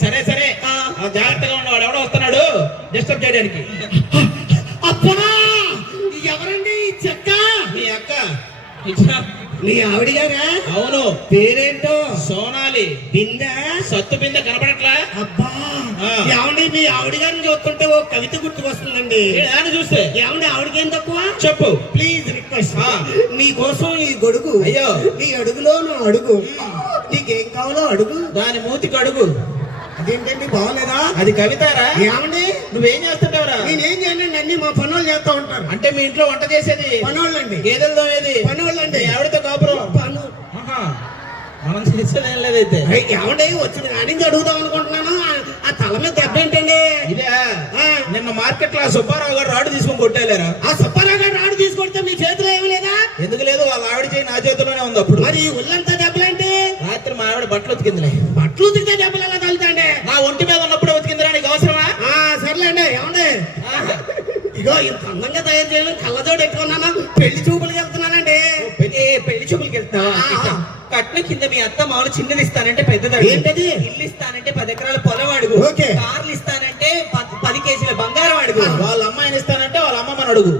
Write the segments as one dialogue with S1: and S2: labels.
S1: సరే సరే. ఆ, జాగ్రత్తగా ఉన్నవాడు ఎవడో వస్తున్నాడు. డిస్టర్బ్ చేయడానికి.
S2: ఎవరండి చెక్క?
S1: మీ అక్క.
S2: మీ ఆవిడ గారా?
S1: అవును.
S2: పేరేంటో?
S1: సోనాలి.
S2: బిందా?
S1: సత్తు బింద కనపడట్లా?
S2: అబ్బా. ఏమండి మీ ఆవిడ గారిని చూస్తుంటే ఓ కవిత గుర్తుకొస్తుందండి
S1: దాన్ని చూస్తే?
S2: ఏమండి ఆవిడకేం తక్కువ?
S1: చెప్పు.
S2: Please request.
S1: ఆ.
S2: మీ కోసం ఈ గొడుగు.
S1: అయ్యో.
S2: నీ అడుగులో నా అడుగు నీకేం కావాలో అడుగు.
S1: దాని మూతికి అడుగు.
S2: అదేంటండి బాగోలేదా?
S1: అది కవితారా?
S2: ఏమండి?
S1: నువ్వేం చేస్తుంటావురా?
S2: నేనేం చేయనండి అన్ని మా పనులు చేస్తా ఉంటారు.
S1: అంటే మీ ఇంట్లో వంట చేసేది?
S2: పనోళ్ళండి.
S1: గేదెలతో ఏది
S2: పనోళ్ళండి.
S1: మీ ఆవిడతో కాపురం?
S2: పను.
S1: మనం చేసేది ఏం లేదైతే
S2: ఏమండి వచ్చిన కాడి నుంచి అడుగుదాం అనుకుంటున్నాను. ఆ- తల మీద దెబ్బ ఏంటండి?
S1: ఇదే. నిన్న మార్కెట్లో ఆ సుబ్బారావు గారు రాడు తీసుకొని కొట్టేలేరా?
S2: ఆ సుబ్బారావు గారు రాడు తీసుకొడితే మీ చేతిలో ఏమి లేదా?
S1: ఎందుకు లేదు వాళ్ళ ఆవిడ చేయి నా చేతిలోనే ఉంది అప్పుడు.
S2: మరి ఒళ్ళంతా దెబ్బలేంటి
S1: రాత్రి మా ఆవిడ బట్టలు ఉతికిందిలే
S2: బట్టలు ఉతికితే దెబ్బలు ఎలా తగులుతాండి
S1: నా ఒంటి మీద ఉన్నప్పుడు ఉతికిందిరా నీకు అవసరమా
S2: ఆ సర్లేండి ఏమండి. ఇగో ఇంత అందంగా తయారు చేయడం కళ్ళజోడు ఎట్టుకున్నాను పెళ్ళి చూపులకు వెళ్తున్నానండి
S3: పెళ్ళి చూపులకి వెళ్తున్నావా. కట్న కింద మీ అత్త మామూలు చిన్నది ఇస్తానంటే పెద్దది.
S2: ఏంటది?
S3: ఇల్లు ఇస్తానంటే పది ఎకరాల పొలం అడుగు
S2: ఓకే.
S3: కార్లు ఇస్తానంటే పది కేజీల బంగారం అడుగు
S1: వాళ్ళ అమ్మాయిని ఇస్తానంటే వాళ్ళ అమ్మమ్మని అడుగు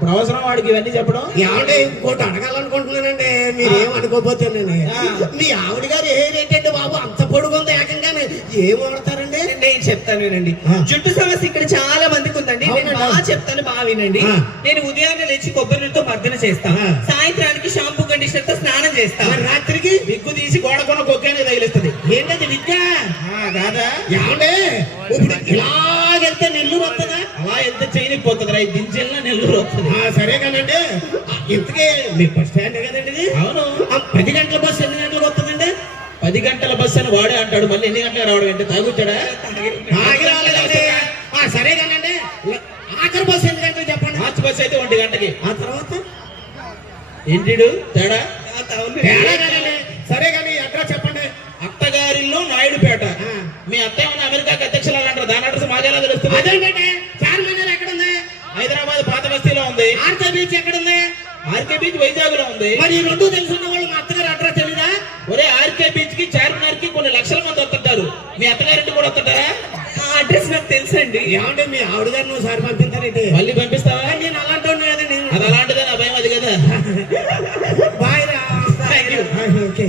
S1: ఇప్పుడు అవసరం వాడికి ఇవన్నీ చెప్పడం?
S2: ఏమండి ఇంకోటి అడగాలనుకుంటున్నానండి. మీరేం అనుకోపోతేనండి. మీ ఆవిడ గారు ఏ రేటండి బాబు? అంత పొడుగుంది ఏకంగానే? ఏం వాడతారండి
S3: నేను చెప్తాను వినండి. జుట్టు సమస్య ఇక్కడ చాలా మందికి ఉందండి. నేను. బాగా చెప్తాను బాగా వినండి. నేను ఉదయాన్నే లేచి కొబ్బరి నీళ్ళతో మర్దన చేస్తా.
S2: ఆ.
S3: సాయంత్రానికి షాంపూ కండిషనర్తో స్నానం చేస్తా.
S2: మరి రాత్రికి?
S1: విగ్గు తీసి గోడ కొన కొక్కేనే తగిలిస్తుంది.
S2: ఏంటది విద్య?
S1: కాదా?
S2: ఏమండి? ఇప్పుడు ఇలాగెళ్తే నెల్లూరు వస్తుందా?
S1: అలా ఎంత చేయనిపోతుంది రా దించెల్లా నెల్లూరు వస్తుంది.
S2: సరే కానండి. ఇంతకీ మీ బస్ స్టాండ్ కదండి ఇది?
S1: అవును.
S2: పది గంటల బస్సు ఎన్ని గంటలకు వస్తుందండి?
S1: పది గంటల బస్సు అని వాడే అంటాడు మళ్ళీ ఎన్ని గంటలకు రావడం అంటే
S2: రాలేదండి. ఆ, సరే కానండి. ఆఖరి బస్సు ఎన్ని గంటలకు చెప్పండి?
S1: మార్చి బస్సు అయితే ఒంటి గంటకి.
S2: ఆ తర్వాత?
S1: ఏంటిడు తేడా?
S2: తేడా కాదండి సరే కానీ అడ్రస్ చెప్పండి.
S1: అత్తగారిల్లు నాయుడుపేట. మీ అత్త ఏమన్నా అమెరికాకి అధ్యక్షులు అంటారు దాని అడ్రస్
S2: అదేంటండి చార్మినార్ ఎక్కడుంది?
S1: హైదరాబాద్ పాత బస్తీలో ఉంది.
S2: ఆర్కే బీచ్ ఎక్కడుంది?
S1: ఆర్కే బీచ్ వైజాగ్లో ఉంది.
S2: మరి ఈ రెండు తెలుసున్న వాళ్ళు మా అత్తగారు అడ్రస్ తెలీదా?
S1: ఒరే ఆర్కే బీచ్కి చార్మినార్కి కొన్ని లక్షల మంది వస్తుంటారు. మీ అత్తగారింటి కూడా వస్తుంటారా?
S3: ఆ అడ్రస్ నాకు తెలుసండి.
S2: ఏమంటే మీ ఆవిడ గారిని ఒకసారి పంపించారండి
S1: మళ్ళీ పంపిస్తావా?
S2: నేను అలాంటి వాడిని కదండి.
S1: అది అలాంటిదే నా భయం అది కదా.
S2: బాయ్ రా
S3: Thank you.
S2: ఓకే